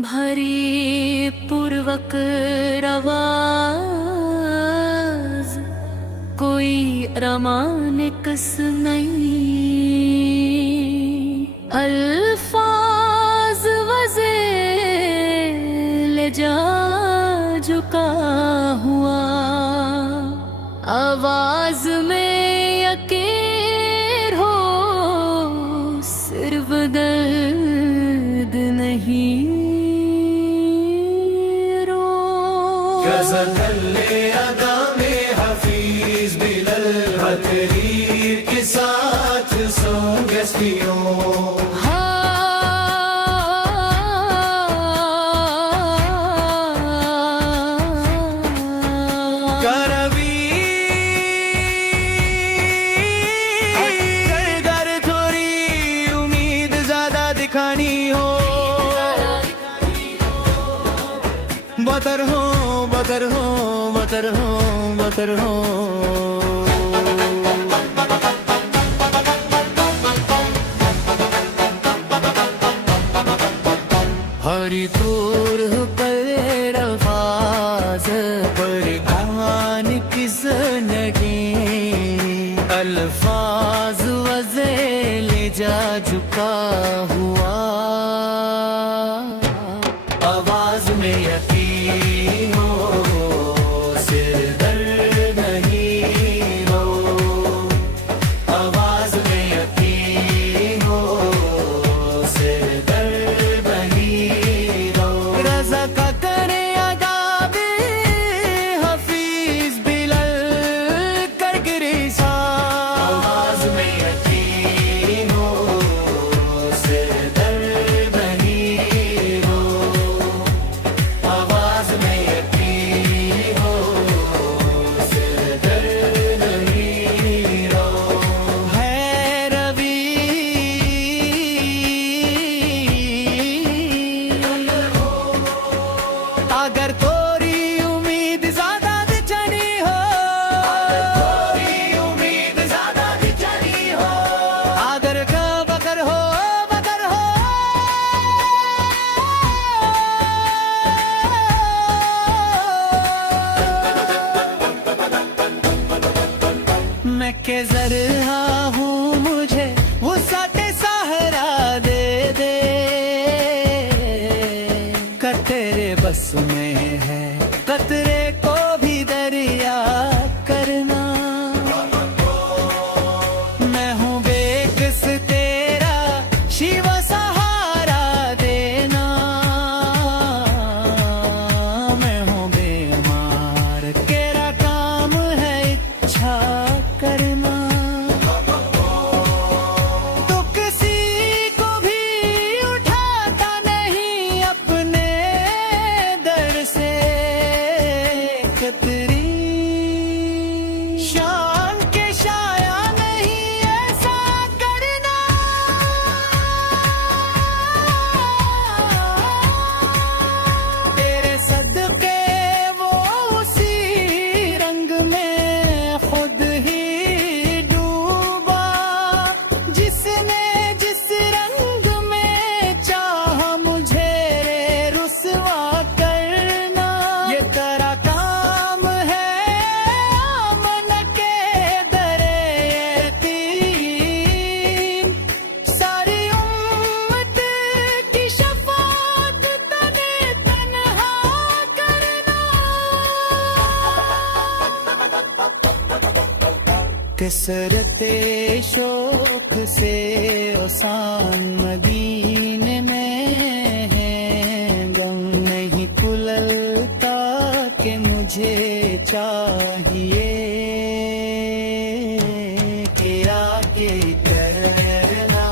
भरी पूर्वक रवाज कोई रमानिकस नहीं, अल्फाज वज़े जा झुका हुआ, आवाज में यकीन हो सिर्फ दर्द नहीं। गज़ल-ए अदा में हफीज बिलल तहरीर के साथ सोंगस्तियों अगर थोड़ी उम्मीद ज्यादा दिखानी हो, बतर हो बतर हो बतर हो बतर हो। हरी तूर पर अल्फाज पर कहान किस नहीं, अल्फाज वज़े ले जा झुका हुआ, आवाज में यकीन हो सिर दर्द नहीं हो, आवाज में यकीन हो सिर दर्द नहीं हो। रज़ा का करे अदा भी हफीज बिलल कर गिरिसा, आवाज में यकीन हो सिर दर्द नहीं हो, आवाज में यकीन हो सिर दर्द नहीं हो। है रवि अगर तोरी उम्मीद ज्यादा दिचनी हो, तोरी उम्मीद ज्यादा दिचनी हो, अगर बकर हो बकर हो, मैं के ज़रा हूँ मुझे वुसअत सहरा दे दे, कर तेरे बस में है कतरे को भी दरिया करना। मैं हूँ बेकस तेरा शिवा सहारा देना, मैं हूँ बीमार तेरा काम है इच्छा करना। तो किसी को भी उठाता नहीं अपने दर से, कतरी शान के शाया नहीं ऐसा करना। तेरे सदके वो उसी रंग में खुद ही डूबा, जिसने जिस रंग में चाह मुझे रुसवा करना। ये तेरा काम है आमन के दरे यतीम, सारी उम्मत की शफाअत तने तन्हा करना। कसरते शौक से ओसान मदीने में है, गम नहीं कुललता के मुझे चाहिए, किरा के करना,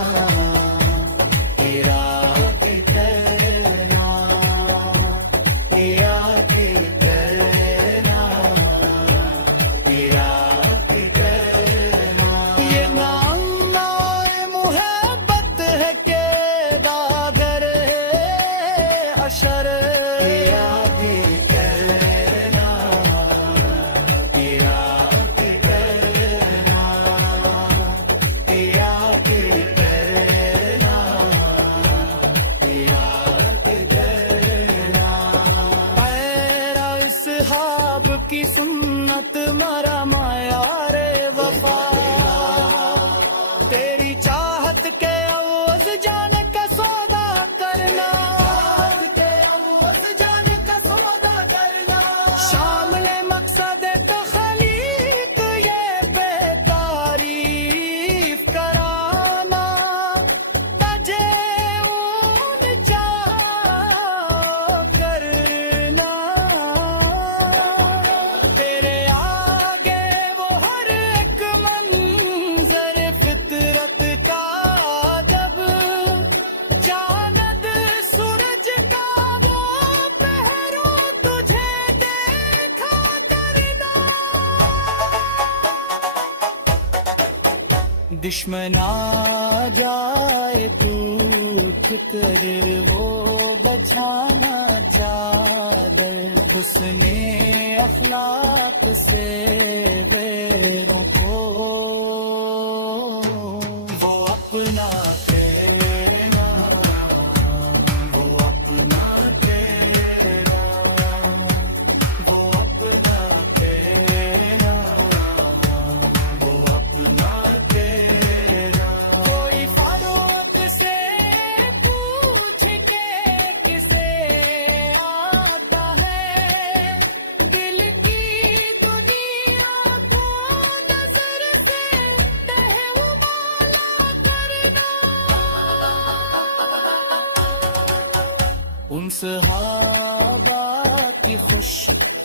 किरा के करना, किरा के करना, किरा के करना। ये नाम नाए मुहब्बत है के बागर अशर, किरा के करना, किरा के करना, किरा के करना, किरा के करना। की सुन्नत मरा माया रे वफा तेरी चाहत के अवज जाने का सौदा करना शामिले मकसद तखलीक ये बेतारीफ कराना तजे ऊंचा करना तेरे आगे वो हर एक मंजर फितरत का जब चांद सूरज का वो पहरो तुझे देखा करना दुश्मना जाए टूट कर वो बचाना चादर उसने अखलाक से गैरों को वो अपना कहना वो अपना कहना वो अपना कहना वो अपना कहना कोई फारूक से पूछ के किसे आता है दिल की दुनिया को नजर से तहवाला करना उन सहाबा की खुश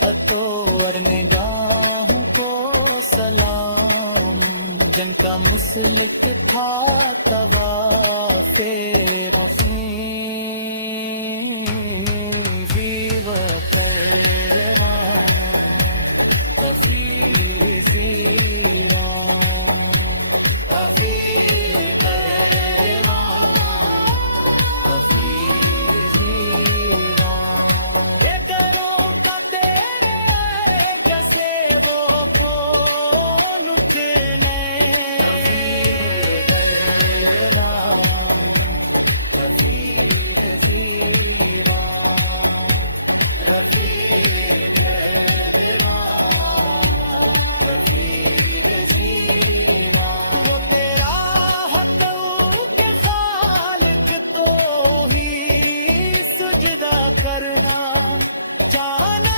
और निगाहों को सलाम जिनका मुसलक था तवाफ़े ये करो का तेरे आए जैसे वो कौन उठने वो तेरा हक़ के खालिक तो ही सुजदा करना जाना